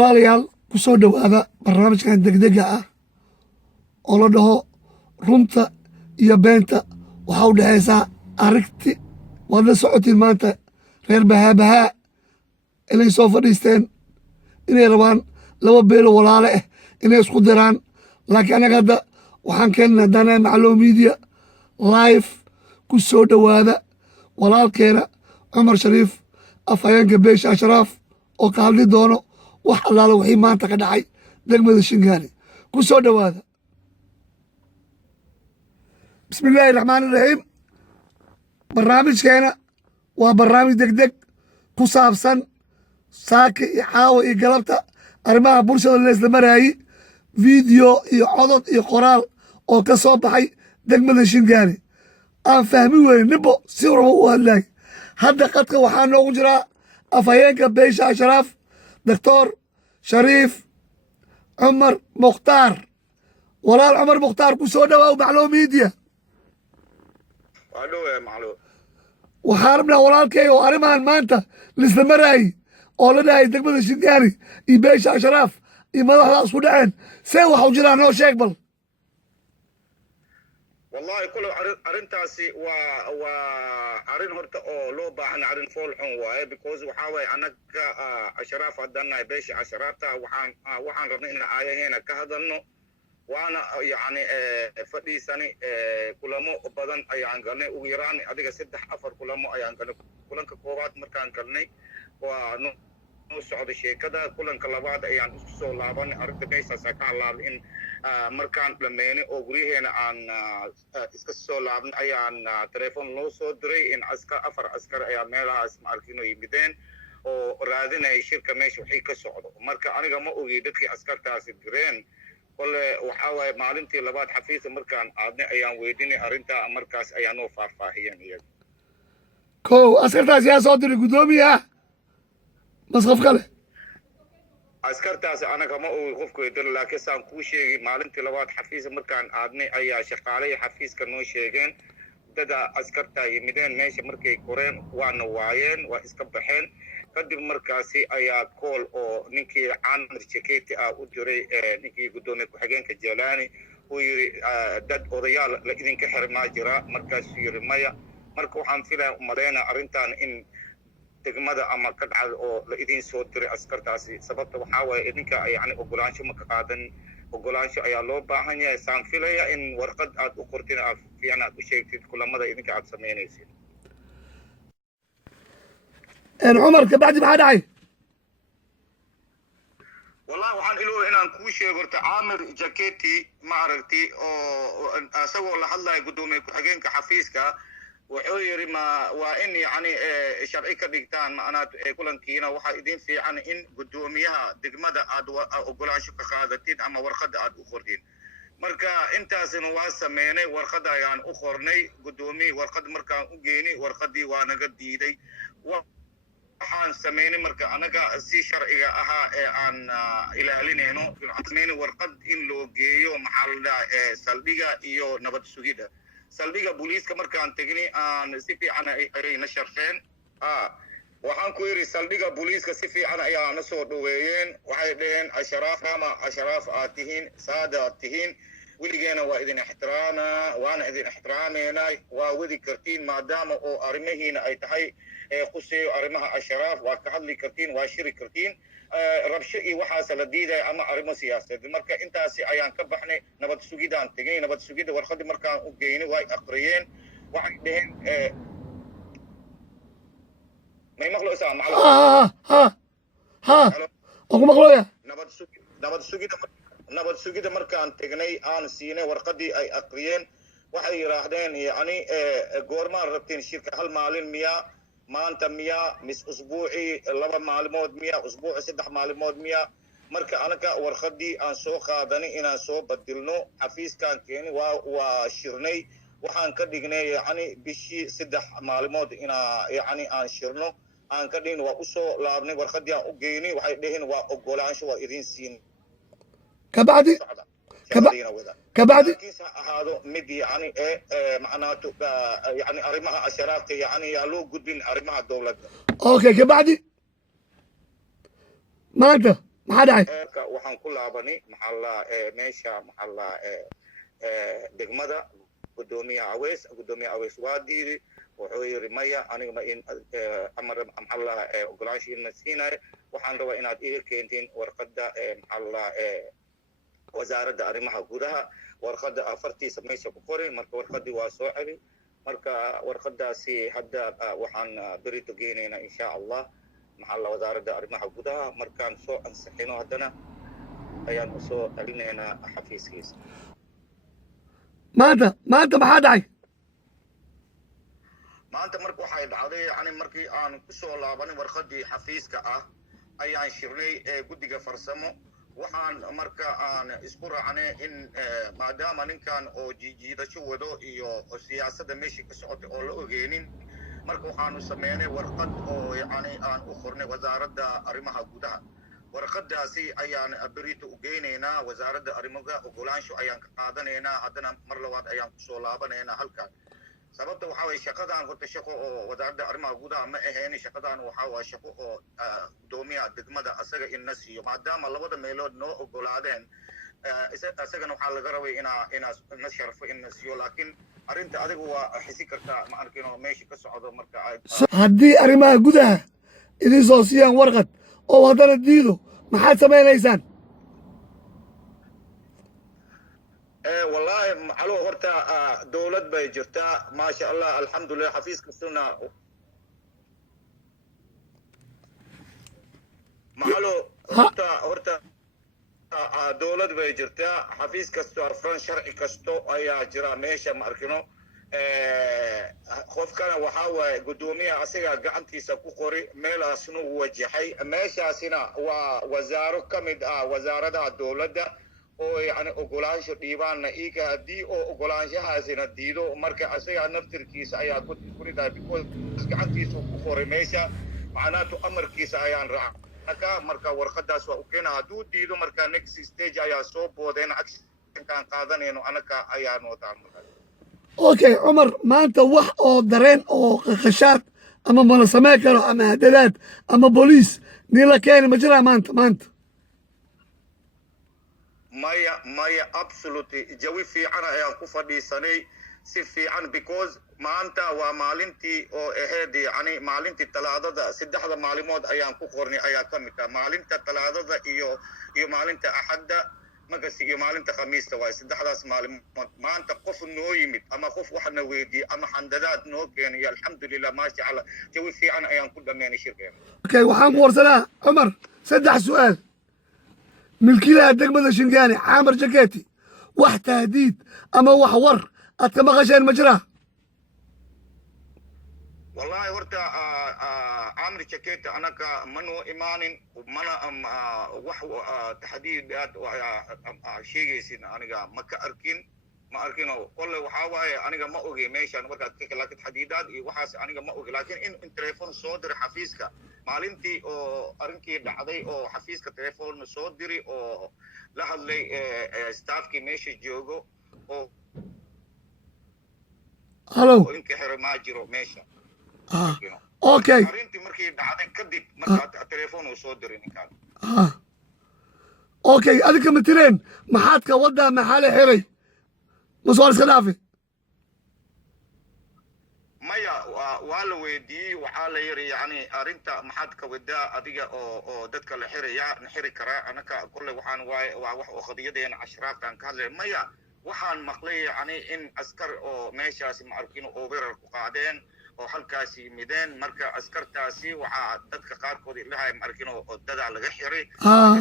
walaalayaal ku soo dhowaada barnaamijkan degdega ah oo la dhaho runta iyo beenta waxaa u dhexaysaa aragti waad la socotiin maanta reer bahaabahaa inay soo fadhiisteen inay rabaan laba beelo walaale ah inay isku diraan laakiin anaga hadda waxaan keenna haddana macluum media live ku soo dhowaada walaalkeena cumar shariif afhayeenka beesha ashraaf oo ka hadli doono wax allaala wixii maanta ka dhacay degmada shingaani ku soo dhowaada bismi illaahi raxmaani raxiim barnaamijkeena waa barnaamij degdeg ku saabsan saaka iyo caawa iyo galabta arrimaha bulshada leesla maraayi video iyo codod iyo qoraal oo ka soo baxay degmada shingaani aan fahmi weyne nimbo si warba u hadlaay hadda qadka waxaa noogu jiraa afhayeenka beesha ashraaf doctor shariif cumar mukhtaar walaal cumar mukhtaar ku soo dhawaaw macluum media waxaan rabnaa walaalkay oo arrimahan maanta lisla maraayi oo la dhahay degmada shingaani iyo beesha ashraaf iyo madaxda isku dhaceen see waxa u jiraa noo sheeg bal والله كل أرنتاسي وأرن هرت أو لو بحن أرن فول حن واي because وحاوي أنا كأشراف عدنا بيش أشرافتا وحن ربنا آية هنا كهذا وأنا يعني فدي سنة كلامو بدن أيان قلنا وإيران أديك ست حفر كلامو أيان قلنا كلن كقوات مركان قلنا ونو سعود الشيء كذا كلن كلابات أيان سو لابن أرد بيش سكان لابن markaan dhammeynay oo guryaheena aan iska soo laabnay ayaan telefoon loo soo diray in afar askar ayaa meelahaas maarkiino yimideen oo raadinaya shirka meesha wixii ka socdo marka aniga ma ogi dadkii askartaasi direen kole waxaa waaye maalintii labaad xafiisa markaan aadnay ayaan weydiinay arrintaa markaas ayaa noo faahfaahiyeen iyaga kow askartaas yaa soo diray guddoomiyaha mas qof kale askartaas anaga ma ogi qofku idin laakiin saan kuu sheegay maalintii labaad xafiisa markaan aadnay ayaa shaqaalay xafiiska noo sheegeen dada askarta yimideen meesha markay koreen waana waayeen waa iska baxeen kadib markaasi ayaa kool oo ninkii caamir jaketi u diray ninkii guddoomiye ku-xigeenka Jelani uu yiri dad odayaal la idinka xirmaa jira markaasuu yiri maya marka waxaan filayaa umaleena arrintan in degmada ama ka dhacdo oo la idin soo diray askartaasi sababta waxaa waaye idinka yani ogolaansho ma ka qaadan ogolaansho ayaa loo baahan yahay saan filaya in warqad aad u qortin aad fiican aad u sheegtid kulamada idinka aad samaynaysid cumar kabacdi maxaa dhacay والله waxaan ilooy inaan kuu sheego horta caamir jaketi ma aragti oo asagoo la hadlaya guddoomiye ku-xigeenka xafiiska wuxuu yiri ma waa in yani sharci ka dhigtaan macnaad kulankiina waxa idin fiican in guddoomiyaha degmada aad ogolaansho ka qaadatid ama warqad aad u qortid marka intaasina waa sameynay warqad ayaan u qornay guddoomiye warqad markaan u geynay warqadii waa naga diiday waxaan sameynay marka anaga si sharciga ahaa ee aan ilaalinayno sameynay warqad in loo geeyo maxalada saldhiga iyo nabad sugida saldhiga booliiska markaan tagnay aan si fiican ay na sharxeen waxaan ku yiri saldhiga booliiska si fiican ayaa na soo dhaweeyeen waxay dhaheen ashraaf aad tihiin saada aad tihiin weligeena waa idin ixtiraana waana idin ixtiraameena waa wadi kartiin maadaama oo arrimihiina ay tahay quseeyo arrimaha ashraaf waa ka hadli kartiin waa shiri kartiin rabsho iyo waxaas la diiday ama arrimo siyaasadeed marka intaasi ayaan ka baxnay nabad sugidaan tagay nabad sugida warqadii markaan u geynay way aqriyeen waxay dhaheen may maqlo isaa aku maqlooya nabad sugida markaan tagnay aan siinay warqadii ay aqriyeen waxay yiraahdeen yani goormaan rabteen shirka hal maalin miyaa maanta miyaa mis usbuuci laba maalmood miyaa usbuuci saddex maalmood miyaa marka anaga warqadii aan soo qaadanay inaan soo badilno xafiiskaan keenay waa shirnay waxaan ka dhignay yani bishii saddex maalmood inaa yani aan shirno aan ka dhigno waa usoo laabnay warqadii aan u geynay waxay dhaheen waa ogolaansho waa idin siin kabacdi ahaado mid yani macnaato yani arrimaha ashraafta yani yaa loo gudbin arrimaha dowladda okay kabacdi maanta maxaa dhacay waxaan ku laabanay maxaa la meesha maxaa la degmada gudoomiyaha aweys waa diiday wuxuu yiri maya aniga ma in amar maxaa la ogolaansho in siinayo waxaan rabaa inaad iga keentiin warqadda maxaa la wasaaradda arrimaha gudaha warqadda afartiisa meesha ku qoran marka warqaddii waa soo celi marka warqaddaasi hadda waxaan berito geenaynaa insha allah maxaa la wasaaradda arrimaha gudaha markaan soo ansixino haddana ayaan soo celinaynaa xafiiskiisa maanta maxaa dhacay maanta marka waxay dhacday yani markii aan ku soo laabanay warqaddii xafiiska ah ayaan shirnay guddiga farsamo waxaan marka aan isku raacnay in maadaama ninkan oo jiidasho wado iyo siyaasadda meeshii ka socotay oo la ogeenin marka waxaanu sameynay warqad oo yani aan u qornay wasaaradda arrimaha gudaha warqaddaasi ayaan berito u geynaynaa wasaaradda arrimaha ogolaansho ayaan ka qaadanaynaa haddana mar labaad ayaan kusoo laabanaynaa halkan sababta waxaa waye shaqadan horta shaqo oo wasaaradda arrimaha gudaha ma ahayn shaqadan waxaa waa shaqo oo gudoomiyaha degmada asaga inna siiyo maadaama labada meelood noo ogolaadeen isagana waxaa laga rabay ina sharfo inna siiyo laakiin arrinta adiga waa xisi kartaa ma arkino meesha ka socdo marka haddii arrimaha gudaha idin soo siiyaan warqad oo haddana diido maxaad samaynaysaan والله معلو هرتا دولت بيجرتا ما شاء الله الحمد لله حفيظ كسونا معلو هرتا دولت بيجرتا حفيظ كستو عرفان شرعي كستو ايا جرا ميشا ماركينو خوف كان وحاوة قدومية أسيقا قعنتيسا كوكوري ميلا سنو وجحي ميشا سنا ووزارو كمد وزارة دولت oo yani ogolaansho dhiibaanna iika haddii oo ogolaanshahaasina diido marka asaga naftirkiisa ayaa ku ridaa because gacantiisa ku qoray meesha macnaatu amarkiisa ayaan raacnaka marka warqadaas waa u keena hadduu diido marka next stage ayaa soo boodeen actionkaan qaadanayno anaka ayaan wadaa okay cumar maanta wax oo dareen oo qashqashaad ama mala samey karo ama hadadaad ama booliis nin la keeni ma jiraa maanta maya absolutely jawi fiican ayaan ku fadhiisanay si fiican because maanta waa maalintii oo ahayd yani maalintii talaadada saddexda maalimood ayaan ku qornay ayaa ka mid ah maalinta talaadada iyo maalinta axadda magasi iyo maalinta khamiista waa saddexdaas maalimood maanta qof noo yimid ama qof waxna weydiiyey ama xandadaad noo keenay alxamdulilah maasha allah jawi fiican ayaan ku dhammeynay shirkeena okay waxaan ku warsanaa cumar 3 su'aal milkiilaha degmada Shingaani Caamir Jakeeti wax tahdiid ama wax war aad ka maqasheen ma jiraa wallahi horta Caamir Jakeeti anaka manu imaanin mana wax tahdiidaad sheegaysin aniga ma ka arkin ma arkino kolle waxa waaye aniga ma ogi meeshan markaad ka laakiin tahdiidaad iyo waxaas aniga ma ogi laakiin in telefoon soo dir xafiiska maalintii oo arrinkii dhacday oo xafiiska telefoon soo diri oo la hadlay staafkii meesha joogo oo halo inka xiro ma jiro meesha okay arrintii markii dhacday kadib marka telefoon uu soo diray ninkaan okay adika ma tireen maxaad ka wadaa maxaa la xiray مسؤول خلافي maya waa la weydiiyey waxaa la yiri yani arrinta maxaad ka wadaa adiga oo dadka la xiri karaa anaka kulle waxaan waa wax oo qadiyadeena ashraaftaan ka hadlay maya waxaan maqlay yani in askar oo meeshaasi ma arkin oo weerar ku qaadeen oo halkaasi yimideen marka askartaasi waxaa dadka qaarkood ilahay ma arkin oo dadaa laga xiray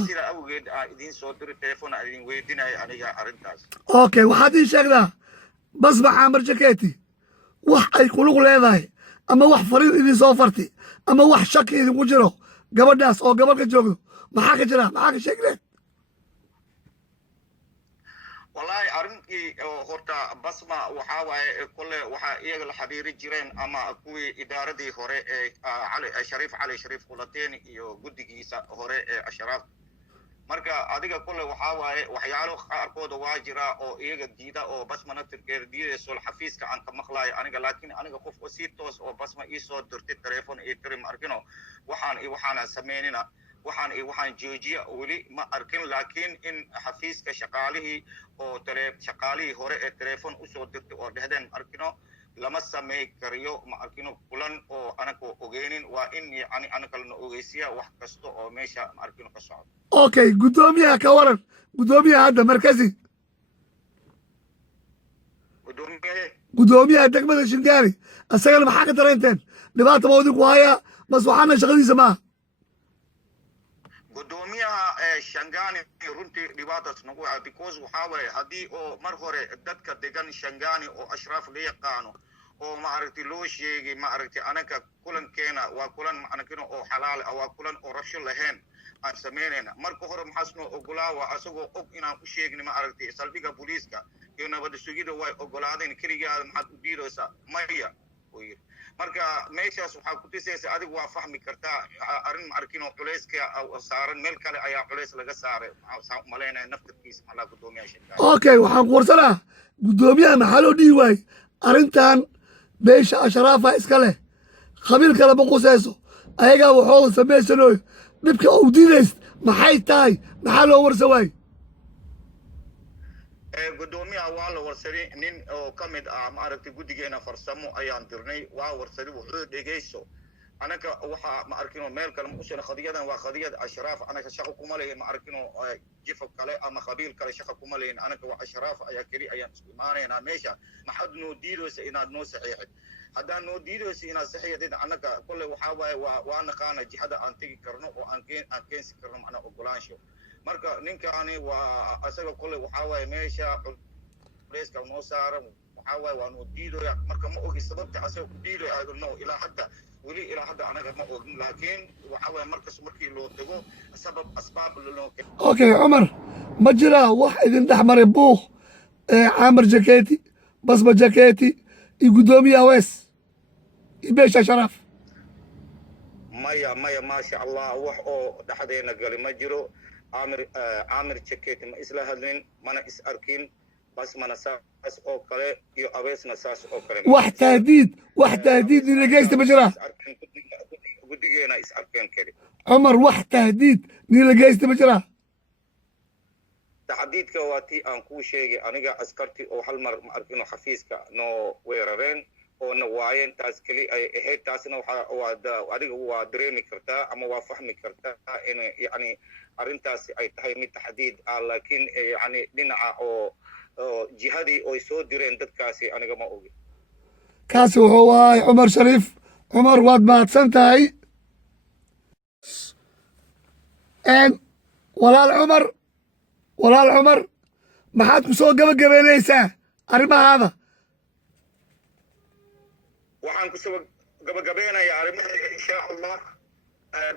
sida awgeed idin soo diri telefoon idin weydiinay aniga arrintaas okay waxaad ii sheegdaa basbax Caamir Jakeeti wax ay kulug leedahay ama wax fariin idin soo farti ama wax shaki idin ku jiro gabadhaas oo gobolka joogdo maxaa ka jira maxaa ka sheegneed والله أرنكي هرتا بسمة وحاوي كل إيجا الحبيري جيران أما كوي إدارة دي هوري علي شريف قلتين يو جودي جيسا هوري أشراف مركا أديك كل وحاوي وحيالو أركود واجرا أو إيجا جديدة أو بسمة نتركير دي سول حفيز كأنك مخلاي أنا لكن أنا خوف أسيتوس أو بسمة إيسو درتي تليفون إيتري ماركينو وحان سمينينا waxaan joojiya weli ma arkin laakiin in xafiiska shaqaalihii oo shaqaalihii hore ee telefoon usoo dirtay oo dhehdeen ma arkino lama samey kariyo ma arkino kulan oo anagoo ogeynin waa in yani anaga lana ogeysiya wax kasta oo meesha ma arkino ka socdo. Okay, gudoomiyaha ka waran, gudoomiyaha hadda markazi, gudoomiyaha degmada Shingaani asagana maxaa ka dareenteen? dhibaata ma idinku hayaa bas waxaana shaqadiisa maaha? gudoomiyaha Shangaani runtii dhibaataas nagu ah because waxaa waaye haddii oo mar hore dadka degan Shangaani oo ashraaf la yaqaano oo ma aragti loo sheegay ma aragti anaga kulankeena waa kulan macnakino oo xalaal ah waa kulan oo rabsho lahayn aan sameynayna marka hore maxaas noo ogolaawa asagoo og inaan u sheegni ma aragti saldhigga booliiska iyo nabad sugidda way ogolaadeen keligaada maxaad u diidaysaa maya uu yiri marka meeshaas waxaa ku tusaysa adigu waa fahmi kartaa arrin ma arkino culayska saaran meel kale ayaa culays laga saaray waxaan u malaynaya naftarkiisa maxaa gudoomiyaha Shangaani. Okay, waxaan ku warsanaa gudoomiyaha maxaa loo dhihi waayey arrintan beesha ashraafa iska leh qabiil kale ma qusayso ayagaa waxooda samaysanoy dhibka uu diidayst maxay tahay maxaa loo warsa waayey? gudoomiyaha waa la warsaday nin oo ka mid ah ma aragti guddigeena farsamo ayaan dirnay waa warsaday wuxuu dhegeyso anaga waxaa ma arkino meel kale ma usheena qadiyadan waa qadiyad ashraaf anaga shaqo kuma leeyin ma arkino jifo kale ama qabiil kale shaqo kuma leeyin anaga waa ashraaf ayaa keli ayaan isku imaanaynaa meesha maxaad noo diidaysa inaad noo saxiixid haddaan noo diidaysa inaad saxiixdid anaga kolley waxaa waaye waa naqaana jihada aan tegi karno oo aan keensi karno macnaa ogolaansho marka ninkaani waa asaga kolley waxaa waaye meesha culayska noo saaran waxaa waaye waa noo diidaya marka ma ogi sababta asaga ku diidaya I don't know ilaa hadda anaga ma ogin laakiin waxaa waaye markas markii loo tago asbaab loo keeno. Okay, Cumar ma jiraa wax idin dhex maray buuq Caamir Jaketi Basma Jaketi iyo gudoomiyaha Wees iyo beesha Sharaaf? maya maasha Allah wax oo dhaxdeena gali ma jiro Caamir Jaketi ma isla hadlin mana is arkin basmana saas oo kale iyo Aweesna saas oo kale wax tahdiid nilageysta ma jiraa? guddigeena is arkeen keli. Cumar wax tahdiid nilageysta ma jiraa? taxdiidka waa tii aan kuu sheegay aniga askarti oo hal mar ma arkino xafiiska noo weerareen oo na waayeen taas keli ay ahayd taasna adiga waa dareemi kartaa ama waa fahmi kartaa in yani arrintaasi ay tahay mid taxdiid ah laakiin yani dhinaca oo jihadii oy soo direen dadkaasi aniga ma ogi. kaasi wuxuu ahay Cumar Shariif. Cumar waad mahadsan tahay. walaal Cumar maxaad ku soo gabagabeynaysaa arrimahaada? waxaan kusoo gabagabeynayaa arrimahayga insha Allah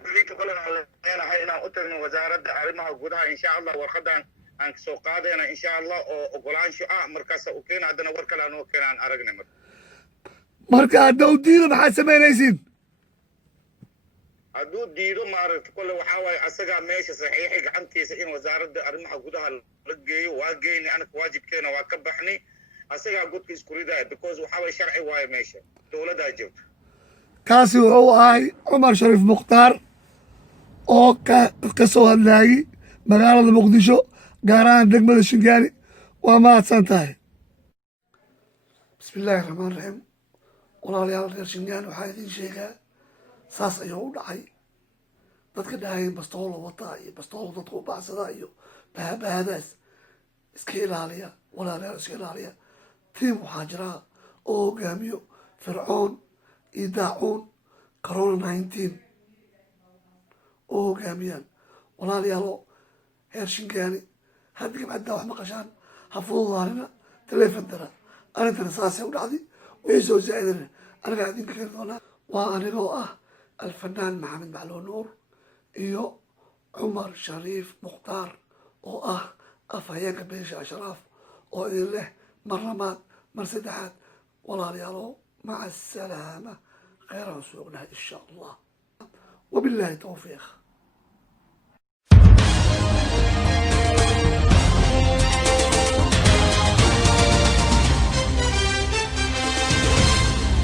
berito kale aan leenahay inaan u tagno wasaaradda arrimaha gudaha insha Allah warqadan aan soo qaadayna insha Allah oo ogolaansho ah markaas u keena haddana war kale aan oo keenaan aragnay marka hadduu diido maxaad samaynaysiin? hadduu diido maaragta kolle waxaa waaye asagaa meesha saxiixay gacantiisa in wasaaradda arrimaha gudaha la geeyo waa geyni anaga waajibkeena waa ka baxni asagaa godka isku ridaya because waxaa waaye sharci waaye meesha dowladdaa jirto. kaasi wuxuu ahay Cumar Shariif Mukhtaar oo ka soo hadlayay magaalada Muqdisho gaar ahaan degmada Shingaani. waa mahadsan tahay. bismillaahi raxmaan raxiim. walaalayaal reer Shingaani waxaa idiin sheegaa saas ayuu u dhacay dadka dhahayeen bastoolo wataa iyo bastoolo dadku u baxsadaa iyo bahabaahadaas iska ilaaliya walaalayaal iska ilaaliya. tiim waxaa jiraa oo hogaamiyo Fircoon iyo Daacuun corona-19 oo hogaamiyaan. walaalayaalo reer Shingaani haddii gabcaddaa wax maqashaan ha fududaanina taleefon dara arrintana saasay u dhacday wixii soo zaa'idana anagaa idinka keeni doonaa. waa anigoo ah الفنان محمد معلول نور iyo Cumar Shariif Mukhtaar oo ah afhayeenka beesha Ashraaf oo idin leh mar labaad mar saddexaad walaalayaalo maca asalaama khayran suuqnaha insha Allah wabillahi tawfiiq.